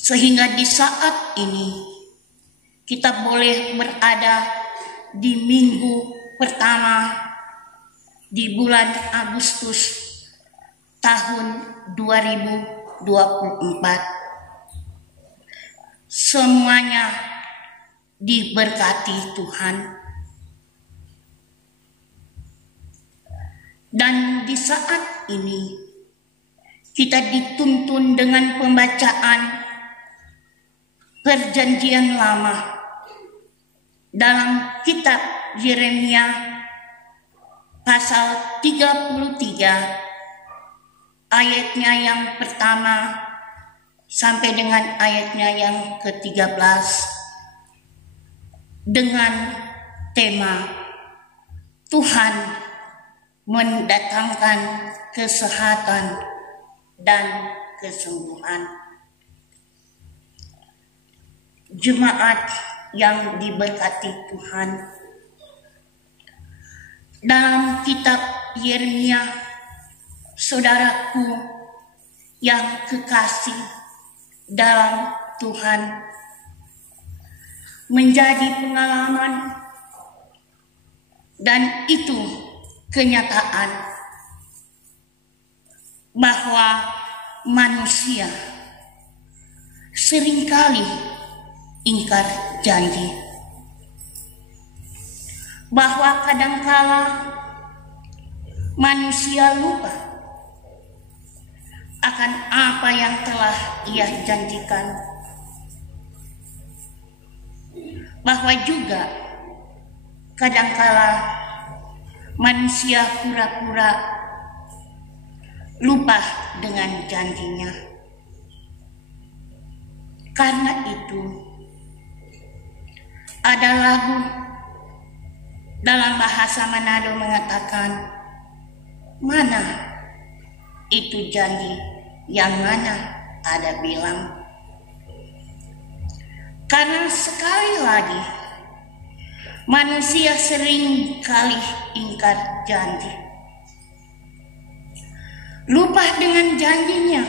Sehingga di saat ini kita boleh berada di minggu pertama di bulan Agustus tahun 2024. Semuanya diberkati Tuhan. Dan di saat ini kita dituntun dengan pembacaan Perjanjian Lama dalam kitab Yeremia pasal 33 ayatnya yang pertama sampai dengan ayatnya yang ke-13 dengan tema Tuhan mendatangkan kesehatan dan kesembuhan. Jemaat yang diberkati Tuhan, dalam kitab Yeremia, saudaraku yang kekasih dalam Tuhan, menjadi pengalaman dan itu kenyataan bahwa manusia seringkali ingkar janji, bahwa kadangkala manusia lupa akan apa yang telah ia janjikan, bahwa juga kadangkala manusia pura-pura lupa dengan janjinya. Karena itu ada lagu dalam bahasa Manado mengatakan, mana itu janji yang mana ada bilang. Karena sekali lagi manusia sering kali ingkar janji, lupa dengan janjinya,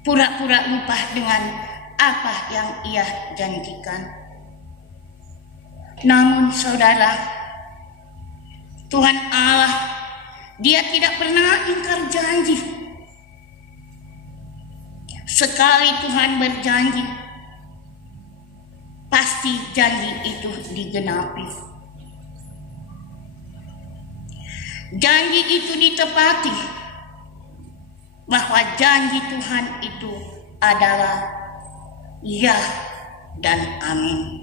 pura-pura lupa dengan apa yang ia janjikan. Namun saudara, Tuhan Allah, Dia tidak pernah ingkar janji. Sekali Tuhan berjanji, pasti janji itu digenapi. Janji itu ditepati, bahwa janji Tuhan itu adalah ya dan amin.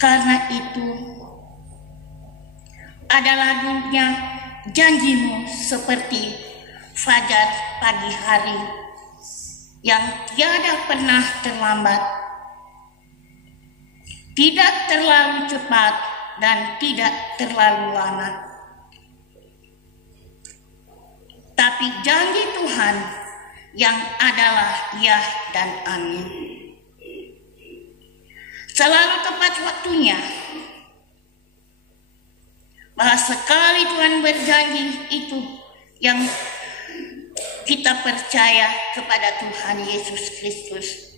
Karena itu ada lagunya, janjimu seperti fajar pagi hari yang tiada pernah terlambat, tidak terlalu cepat dan tidak terlalu lama. Tapi janji Tuhan yang adalah ya dan amin, selalu tepat waktunya. Bahwa sekali Tuhan berjanji, itu yang kita percaya kepada Tuhan Yesus Kristus,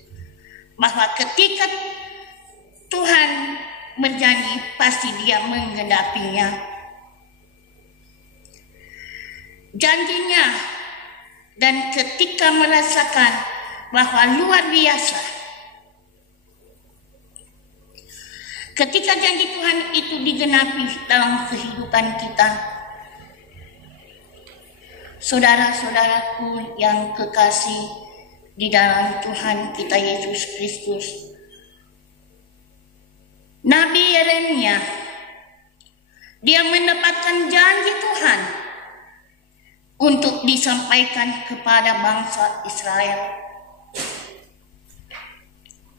bahwa ketika Tuhan berjanji pasti Dia menggenapinya. Janjinya, dan ketika merasakan bahwa luar biasa, ketika janji Tuhan itu digenapi dalam kehidupan kita, saudara-saudaraku yang kekasih di dalam Tuhan kita Yesus Kristus, Nabi Yeremia, dia mendapatkan janji Tuhan untuk disampaikan kepada bangsa Israel.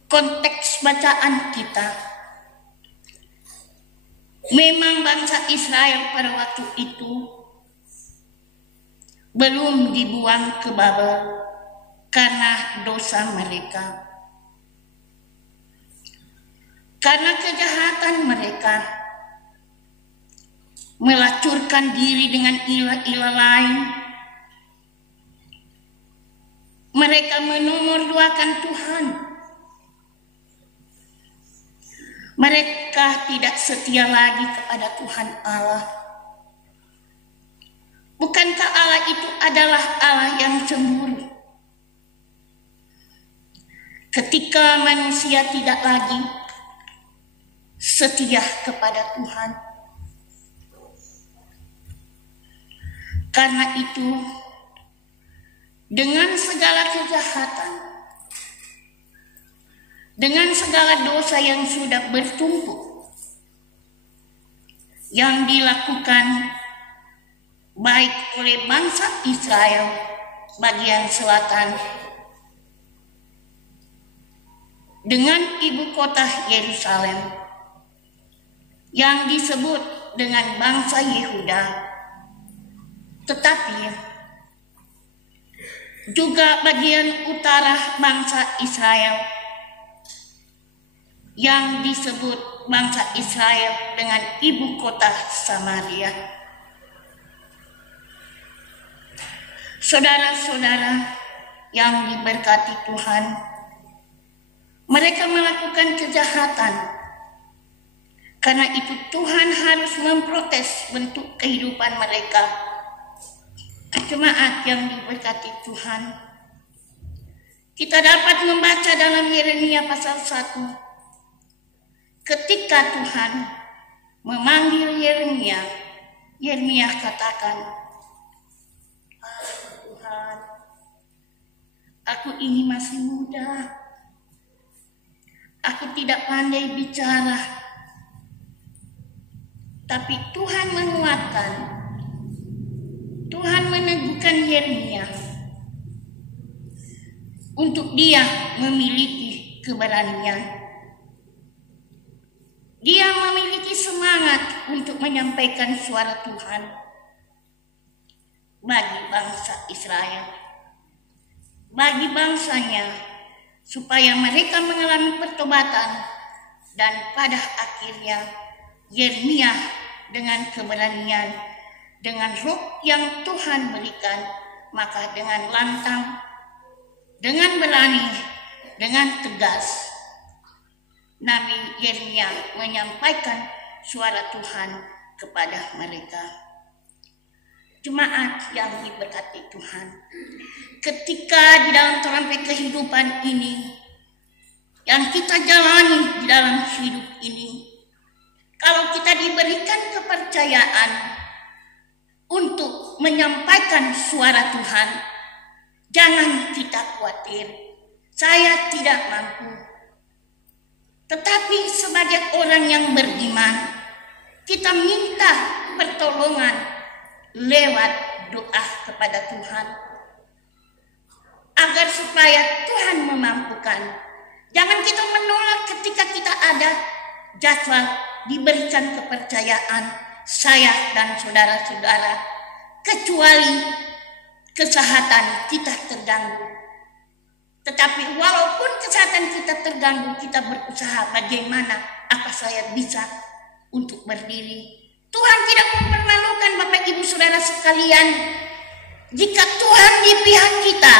Konteks bacaan kita, memang bangsa Israel pada waktu itu belum dibuang ke Babel karena dosa mereka, karena kejahatan mereka, melacurkan diri dengan ilah-ilah lain, Mereka menomorduakan Tuhan. Mereka tidak setia lagi kepada Tuhan Allah. Bukankah Allah itu adalah Allah yang cemburu? Ketika manusia tidak lagi setia kepada Tuhan. Karena itu, dengan segala kejahatan, dengan segala dosa yang sudah bertumpuk, yang dilakukan baik oleh bangsa Israel bagian selatan dengan ibu kota Yerusalem yang disebut dengan bangsa Yehuda, tetapi juga bagian utara bangsa Israel yang disebut bangsa Israel dengan ibu kota Samaria. Saudara-saudara yang diberkati Tuhan, mereka melakukan kejahatan. Karena itu Tuhan harus memprotes bentuk kehidupan mereka. Jemaat yang diberkati Tuhan, kita dapat membaca dalam Yeremia pasal 1. Ketika Tuhan memanggil Yeremia, Yeremia katakan, Tuhan, aku ini masih muda. Aku tidak pandai bicara. Tapi Tuhan menguatkan. Tuhan meneguhkan Yeremia untuk dia memiliki keberanian. Dia memiliki semangat untuk menyampaikan suara Tuhan bagi bangsa Israel, bagi bangsanya, supaya mereka mengalami pertobatan, dan pada akhirnya Yeremia dengan keberanian, dengan roh yang Tuhan berikan, maka dengan lantang, dengan berani, dengan tegas, Nabi Yeremia menyampaikan suara Tuhan kepada mereka. Jemaat yang diberkati Tuhan, ketika di dalam terampai kehidupan ini yang kita jalani di dalam hidup ini, kalau kita diberikan kepercayaan untuk menyampaikan suara Tuhan, jangan kita khawatir, saya tidak mampu. Tetapi sebagai orang yang beriman, kita minta pertolongan lewat doa kepada Tuhan, agar supaya Tuhan memampukan. Jangan kita menolak ketika kita ada jadwal diberikan kepercayaan saya dan saudara-saudara, kecuali kesehatan kita terganggu. Tetapi walaupun kesehatan kita terganggu, kita berusaha bagaimana, apa saya bisa untuk berdiri. Tuhan tidak mempermalukan Bapak Ibu Saudara sekalian. Jika Tuhan di pihak kita,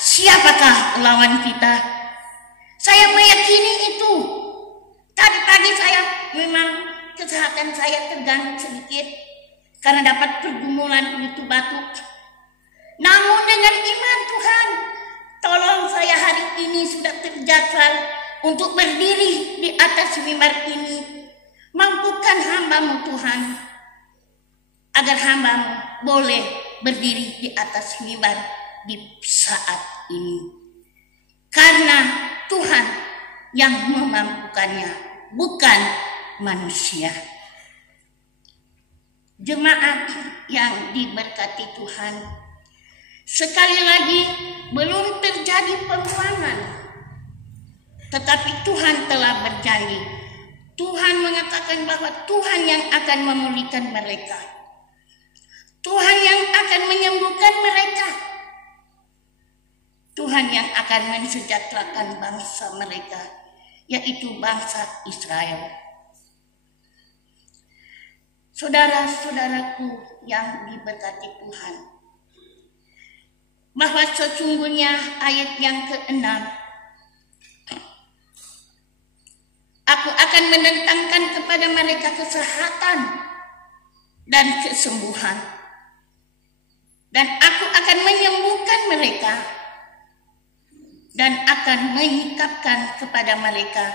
siapakah lawan kita? Saya meyakini itu. Tadi pagi saya memang kesehatan saya terganggu sedikit karena dapat pergumulan itu batuk. Namun dengan iman Tuhan, tolong saya hari ini sudah terjadwal untuk berdiri di atas mimbar ini. Mampukan hamba-Mu Tuhan, agar hamba-Mu boleh berdiri di atas mimbar di saat ini. Karena Tuhan yang memampukannya, bukan manusia. Jemaat yang diberkati Tuhan, sekali lagi belum terjadi peruangan, tetapi Tuhan telah berjanji. Tuhan mengatakan bahwa Tuhan yang akan memulihkan mereka. Tuhan yang akan menyembuhkan mereka. Tuhan yang akan mensejahterakan bangsa mereka, yaitu bangsa Israel. Saudara-saudaraku yang diberkati Tuhan, bahwa sesungguhnya ayat yang ke-6, aku akan mendatangkan kepada mereka kesehatan dan kesembuhan, dan aku akan menyembuhkan mereka dan akan menyikapkan kepada mereka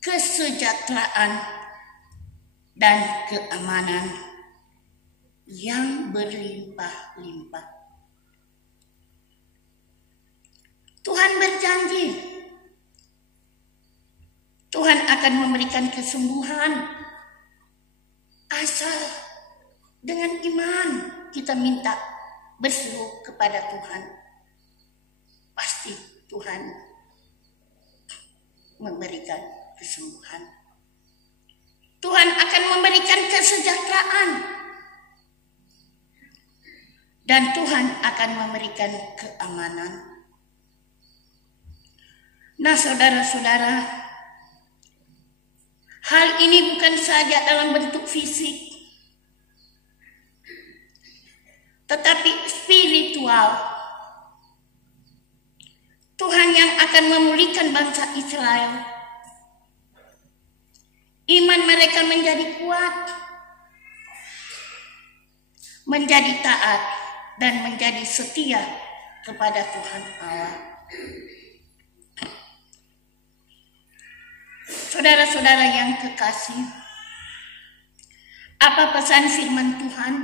kesejahteraan dan keamanan yang berlimpah-limpah. Tuhan berjanji, Tuhan akan memberikan kesembuhan asal dengan iman kita minta berseru kepada Tuhan. Pasti Tuhan memberikan kesembuhan. Tuhan akan memberikan kesejahteraan. Dan Tuhan akan memberikan keamanan. Nah, saudara-saudara, hal ini bukan saja dalam bentuk fisik, tetapi spiritual. Tuhan yang akan memulihkan bangsa Israel. Iman mereka menjadi kuat, menjadi taat, dan menjadi setia kepada Tuhan Allah. Saudara-saudara yang kekasih, apa pesan firman Tuhan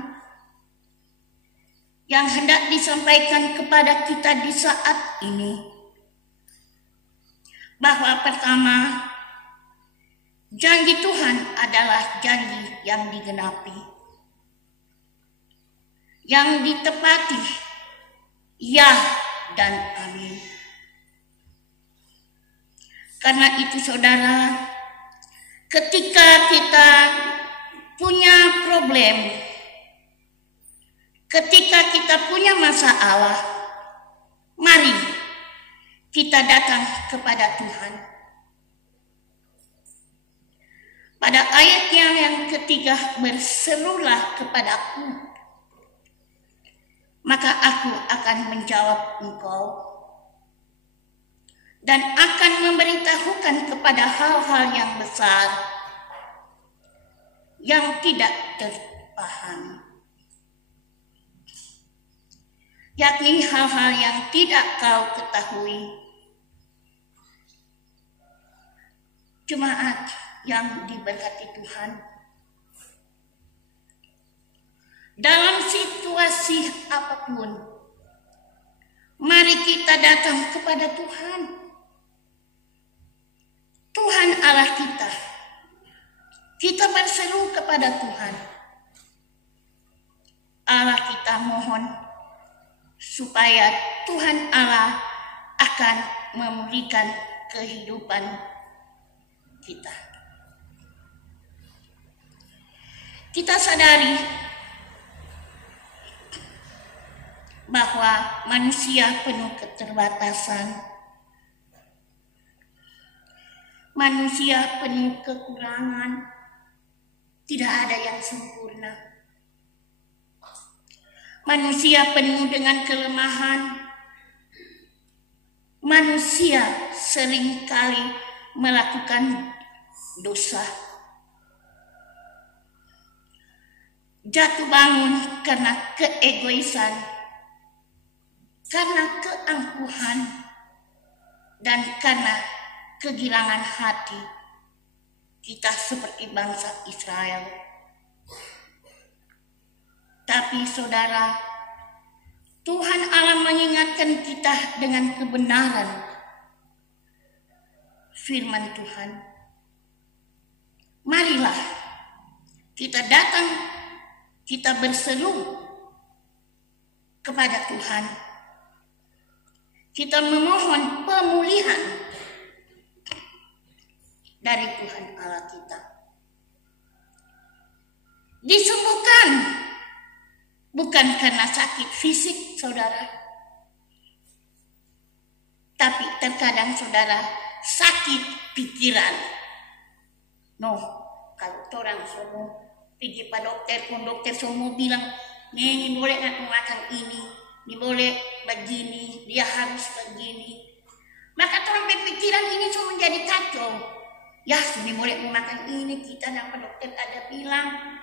yang hendak disampaikan kepada kita di saat ini? Bahwa pertama, janji Tuhan adalah janji yang digenapi, yang ditepati, ya dan amin. Karena itu saudara, ketika kita punya problem, ketika kita punya masalah, mari kita datang kepada Tuhan. Pada ayat yang ketiga, berserulah kepadaku, maka aku akan menjawab engkau dan akan memberitahukan kepada hal-hal yang besar yang tidak terpahami, yakni hal-hal yang tidak kau ketahui. Jemaat yang diberkati Tuhan, dalam situasi apapun, mari kita datang kepada Tuhan. Tuhan Allah kita. Kita berseru kepada Tuhan. Allah kita mohon supaya Tuhan Allah akan memberikan kehidupan kita. Kita sadari bahwa manusia penuh keterbatasan, manusia penuh kekurangan, tidak ada yang sempurna. Manusia penuh dengan kelemahan, manusia seringkali melakukan dosa, jatuh bangun karena keegoisan, karena keangkuhan, dan karena kegirangan hati. Kita seperti bangsa Israel. Tapi saudara, Tuhan Allah mengingatkan kita dengan kebenaran firman Tuhan. Marilah kita datang, kita berseru kepada Tuhan. Kita memohon pemulihan dari Tuhan Allah kita. Disembuhkan bukan karena sakit fisik, saudara. Tapi terkadang saudara sakit pikiran. Kalau orang semua pergi pada dokter, pun dokter semua bilang, Neni boleh nggak makan ini, Dia boleh begini, dia harus begini. Maka orang berpikiran ini semua menjadi kacau. Ya, sudah boleh memakan ini, kita nama dokter ada bilang.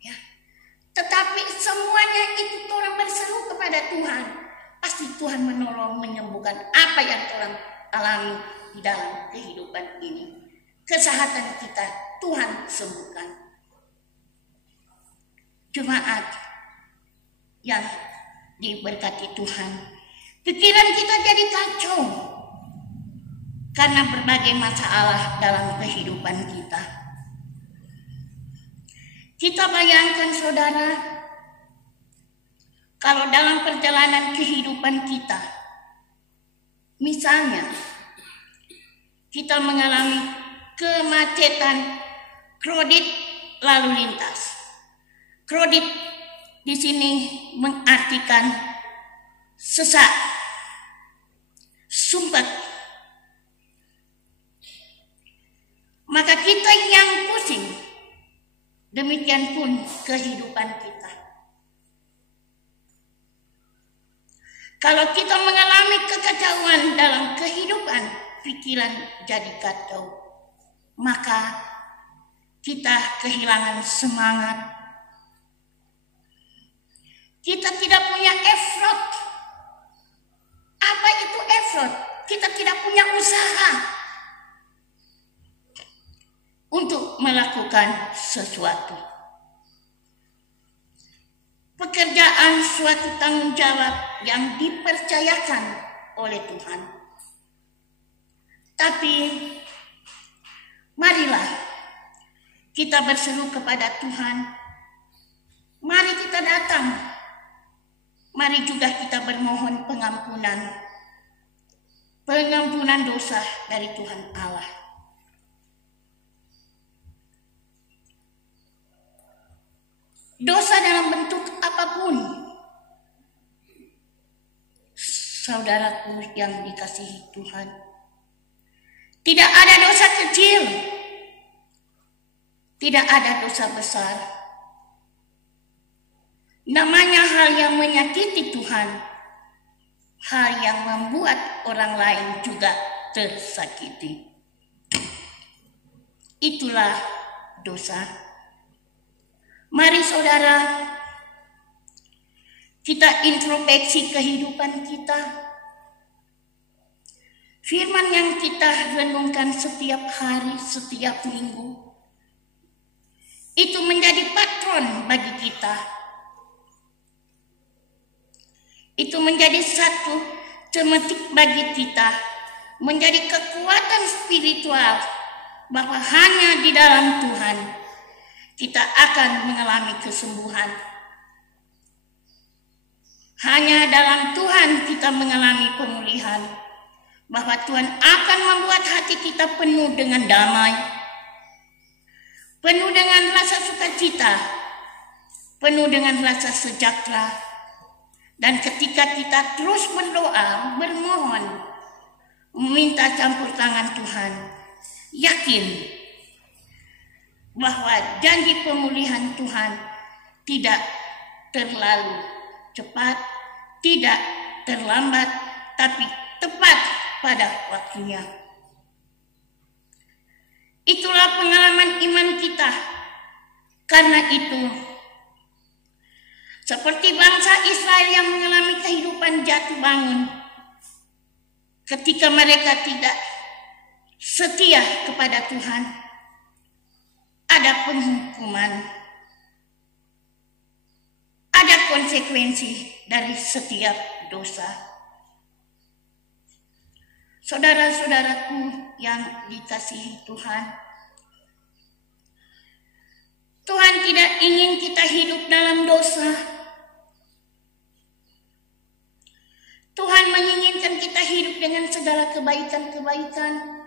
Ya. Tetapi semuanya itu orang berseru kepada Tuhan. Pasti Tuhan menolong, menyembuhkan apa yang orang alami di dalam kehidupan ini. Kesehatan kita Tuhan sembuhkan. Jemaat yang diberkati Tuhan, pikiran kita jadi kacau karena berbagai masalah dalam kehidupan kita. Kita bayangkan saudara, kalau dalam perjalanan kehidupan kita, misalnya kita mengalami kemacetan kredit lalu lintas. Kredit di sini mengartikan sesak, sumpah. Maka kita yang pusing, demikian pun kehidupan kita. Kalau kita mengalami kekacauan dalam kehidupan, pikiran jadi kacau, maka kita kehilangan semangat. Kita tidak punya effort. Apa itu effort? Kita tidak punya usaha untuk melakukan sesuatu. Pekerjaan suatu tanggung jawab yang dipercayakan oleh Tuhan. Tapi marilah kita berseru kepada Tuhan. Mari kita datang. Mari juga kita bermohon pengampunan. Pengampunan dosa dari Tuhan Allah. Dosa dalam bentuk apapun. Saudaraku yang dikasihi Tuhan. Tidak ada dosa kecil. Tidak ada dosa besar. Namanya hal yang menyakiti Tuhan, hal yang membuat orang lain juga tersakiti. Itulah dosa. Mari saudara, kita introspeksi kehidupan kita. Firman yang kita renungkan setiap hari, setiap minggu, itu menjadi patron bagi kita. Itu menjadi satu celetik bagi kita, menjadi kekuatan spiritual bahwa hanya di dalam Tuhan kita akan mengalami kesembuhan. Hanya dalam Tuhan kita mengalami pemulihan, bahwa Tuhan akan membuat hati kita penuh dengan damai, penuh dengan rasa sukacita, penuh dengan rasa sejahtera. Dan ketika kita terus berdoa, bermohon, meminta campur tangan Tuhan, yakin bahwa janji pemulihan Tuhan tidak terlalu cepat, tidak terlambat, tapi tepat pada waktunya. Itulah pengalaman iman kita. Karena itu, seperti bangsa Israel yang mengalami kehidupan jatuh bangun ketika mereka tidak setia kepada Tuhan, ada penghukuman, ada konsekuensi dari setiap dosa. Saudara-saudaraku yang dikasihi Tuhan, Tuhan tidak ingin kita hidup dalam dosa. Tuhan menginginkan kita hidup dengan segala kebaikan-kebaikan.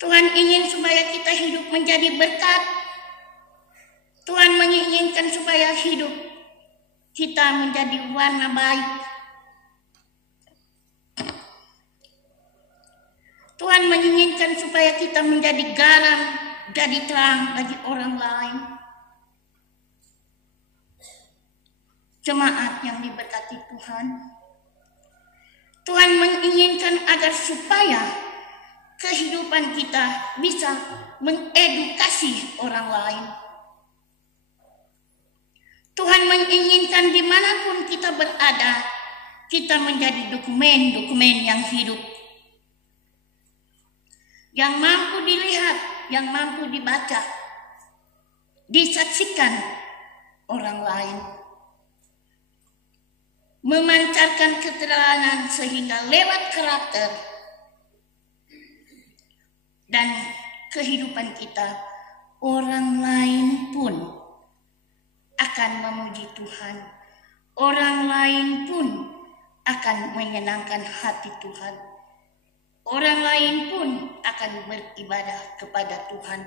Tuhan ingin supaya kita hidup menjadi berkat. Tuhan menginginkan supaya hidup kita menjadi warna baik. Tuhan menginginkan supaya kita menjadi garam, jadi terang bagi orang lain. Jemaat yang diberkati Tuhan, Tuhan menginginkan agar supaya kehidupan kita bisa mengedukasi orang lain. Tuhan menginginkan dimanapun kita berada, kita menjadi dokumen-dokumen yang hidup, yang mampu dilihat, yang mampu dibaca, disaksikan orang lain, memancarkan keterangan sehingga lewat karakter dan kehidupan kita, orang lain pun akan memuji Tuhan. Orang lain pun akan menyenangkan hati Tuhan. Orang lain pun akan beribadah kepada Tuhan,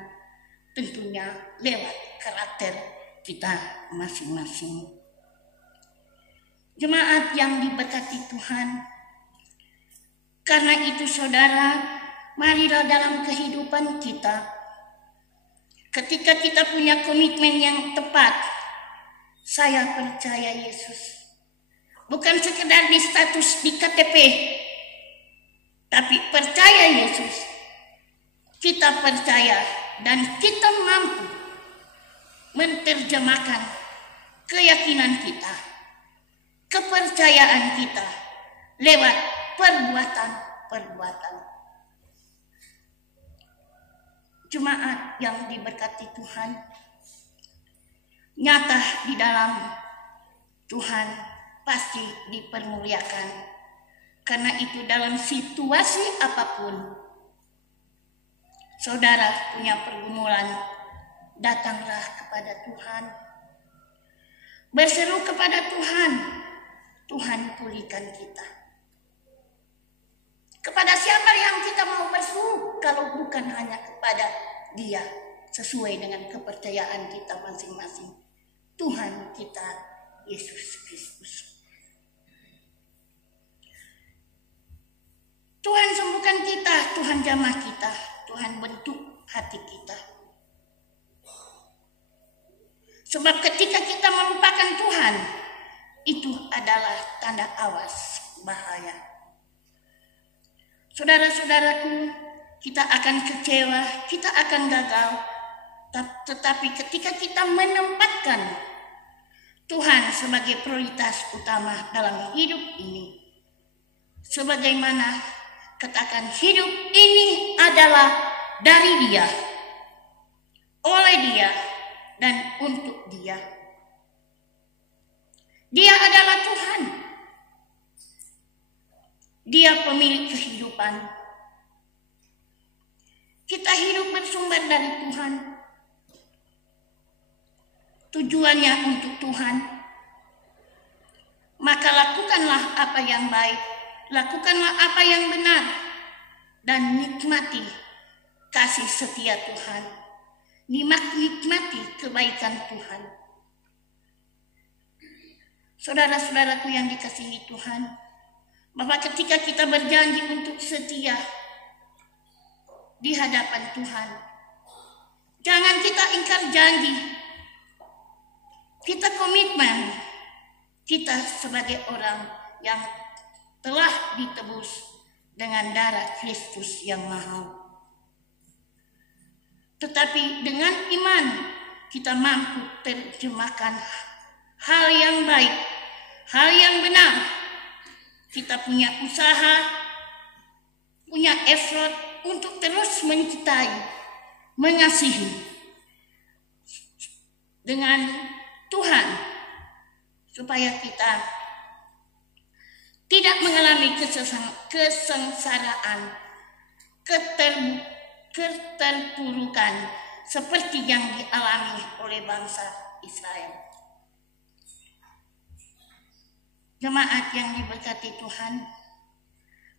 tentunya lewat karakter kita masing-masing. Jemaat yang diberkati Tuhan, karena itu saudara, marilah dalam kehidupan kita, ketika kita punya komitmen yang tepat, saya percaya Yesus, bukan sekedar di status di KTP, tapi percaya Yesus, kita percaya dan kita mampu menerjemahkan keyakinan kita, kepercayaan kita lewat perbuatan-perbuatan. Jemaat yang diberkati Tuhan, nyata di dalam Tuhan pasti dipermuliakan. Karena itu dalam situasi apapun, saudara punya pergumulan, datanglah kepada Tuhan. Berseru kepada Tuhan, Tuhan pulihkan kita. Kepada siapa yang kita mau berseru kalau bukan hanya kepada Dia, sesuai dengan kepercayaan kita masing-masing, Tuhan kita Yesus Kristus. Tuhan sembuhkan kita, Tuhan jamah kita, Tuhan bentuk hati kita. Sebab ketika kita melupakan Tuhan, itu adalah tanda awas bahaya. Saudara-saudaraku, kita akan kecewa, kita akan gagal. Tetapi ketika kita menempatkan Tuhan sebagai prioritas utama dalam hidup ini, sebagaimana katakan hidup ini adalah dari Dia, oleh Dia, dan untuk Dia. Dia adalah Tuhan. Dia pemilik kehidupan. Kita hidup bersumber dari Tuhan. Tujuannya untuk Tuhan. Maka lakukanlah apa yang baik, lakukanlah apa yang benar, dan nikmati kasih setia Tuhan. Nikmati kebaikan Tuhan. Saudara-saudaraku yang dikasihi Tuhan, bahwa ketika kita berjanji untuk setia di hadapan Tuhan, jangan kita ingkar janji. Kita komitmen, kita sebagai orang yang telah ditebus dengan darah Kristus yang mahal. Tetapi dengan iman kita mampu terjemahkan hal yang baik, hal yang benar. Kita punya usaha, punya effort untuk terus mencintai, mengasihi dengan Tuhan, supaya kita tidak mengalami kesengsaraan, keterpurukan seperti yang dialami oleh bangsa Israel. Jemaat yang diberkati Tuhan,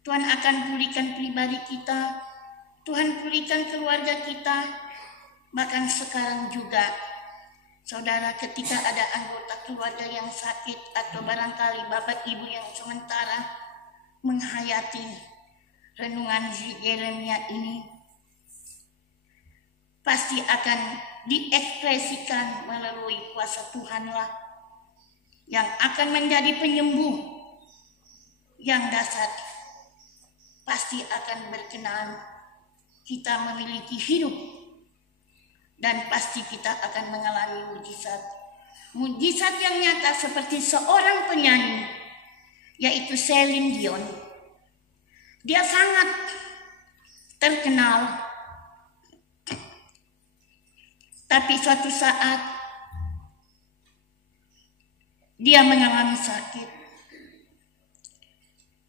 Tuhan akan pulihkan pribadi kita, Tuhan pulihkan keluarga kita, bahkan sekarang juga, saudara, ketika ada anggota keluarga yang sakit atau barangkali bapak ibu yang sementara menghayati renungan Yeremia ini, pasti akan diekspresikan melalui kuasa Tuhanlah. yang akan menjadi penyembuh yang dahsyat, pasti akan berkenan kita memiliki hidup, dan pasti kita akan mengalami mujizat. Mujizat yang nyata seperti seorang penyanyi, yaitu Celine Dion. Dia sangat terkenal, tapi suatu saat dia mengalami sakit.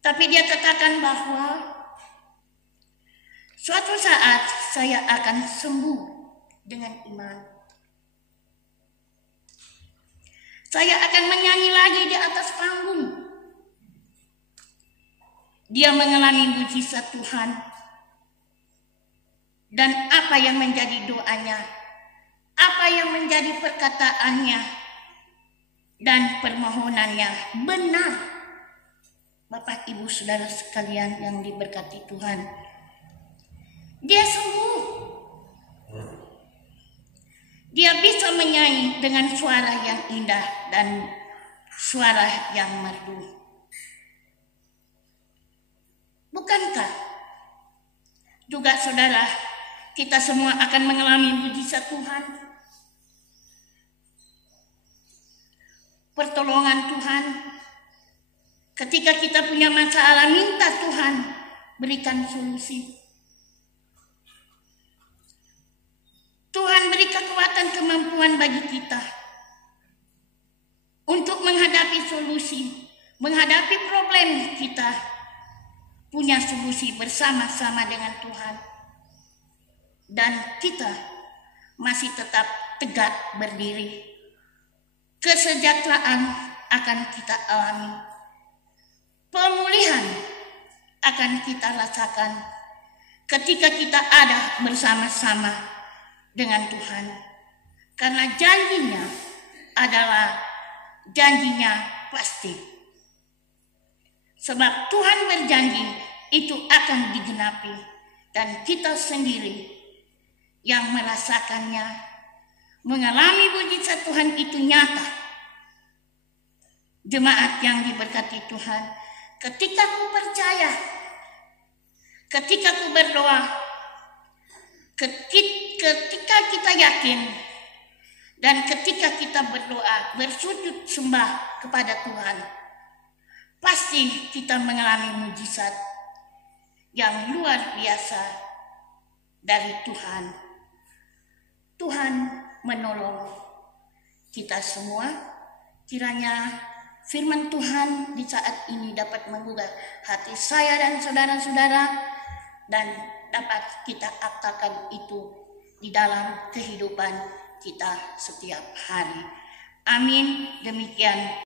Tapi dia katakan bahwa suatu saat saya akan sembuh dengan iman. Saya akan menyanyi lagi di atas panggung. Dia mengalami mujizat Tuhan. Dan apa yang menjadi doanya, apa yang menjadi perkataannya dan permohonannya benar. Bapak, Ibu, Saudara sekalian yang diberkati Tuhan, dia sembuh. Dia bisa menyanyi dengan suara yang indah dan suara yang merdu. Bukankah juga saudara, kita semua akan mengalami mujizat Tuhan? Pertolongan Tuhan. Ketika kita punya masalah, minta Tuhan berikan solusi. Tuhan beri kekuatan kemampuan bagi kita untuk menghadapi solusi, menghadapi problem kita, punya solusi bersama-sama dengan Tuhan. Dan kita masih tetap tegak berdiri. Kesejahteraan akan kita alami. Pemulihan akan kita rasakan ketika kita ada bersama-sama dengan Tuhan. Karena janjinya adalah janjinya pasti. Sebab Tuhan berjanji itu akan digenapi. Dan kita sendiri yang merasakannya, mengalami mujizat Tuhan itu nyata. Jemaat yang diberkati Tuhan, ketika ku percaya, ketika ku berdoa, ketika kita yakin, dan ketika kita berdoa, bersujud sembah kepada Tuhan, pasti kita mengalami mujizat yang luar biasa dari Tuhan. Tuhan menolong kita semua. Kiranya firman Tuhan di saat ini dapat menggugah hati saya dan saudara-saudara, dan dapat kita aktakan itu di dalam kehidupan kita setiap hari. Amin. Demikian